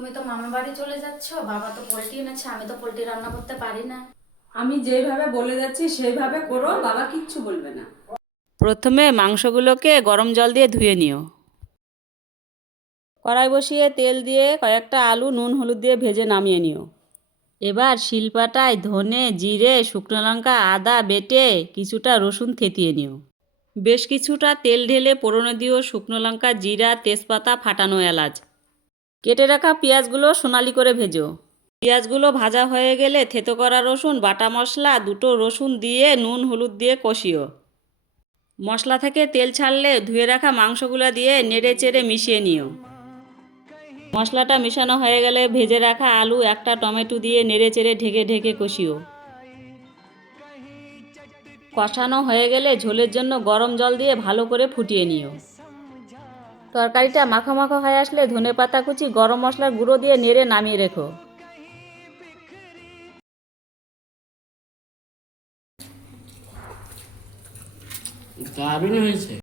তুমি তো মামার বাড়ি চলে যাচ্ছ, বাবা তো পোল্ট্রি এনেছে, আমি তো পোল্ট্রি রান্না করতে পারি না। আমি যেভাবে বলে যাচ্ছি সেইভাবে করো, বাবা কিচ্ছু বলবে না। প্রথমে মাংসগুলোকে গরম জল দিয়ে ধুয়ে নিও। কড়াই বসিয়ে তেল দিয়ে কয়েকটা আলু নুন হলুদ দিয়ে ভেজে নামিয়ে নিও। এবার শিলপাটায় ধনে জিরে শুকনো লঙ্কা আদা বেটে কিছুটা রসুন থেতিয়ে নিও। বেশ কিছুটা তেল ঢেলে ফোড়নে দিও শুকনো লঙ্কা জিরা তেজপাতা ফাটানো এলাচ। কেটে রাখা পেঁয়াজগুলো সোনালি করে ভেজো। পেঁয়াজগুলো ভাজা হয়ে গেলে থেতো করা রসুন বাটা মশলা দুটো রসুন দিয়ে নুন হলুদ দিয়ে কষিও। মশলা থেকে তেল ছাড়লে ধুয়ে রাখা মাংসগুলো দিয়ে নেড়ে চেড়ে মিশিয়ে নিও। মশলাটা মেশানো হয়ে গেলে ভেজে রাখা আলু একটা টমেটো দিয়ে নেড়ে চেড়ে ঢেকে ঢেকে কষিও। কষানো হয়ে গেলে ঝোলের জন্য গরম জল দিয়ে ভালো করে ফুটিয়ে নিও। তরকারিটা মাখো মাখো হয়ে আসলে ধনেপাতা কুচি গরম মশলার গুঁড়ো দিয়ে নেড়ে নামিয়ে রেখো। দারুণ হয়েছে।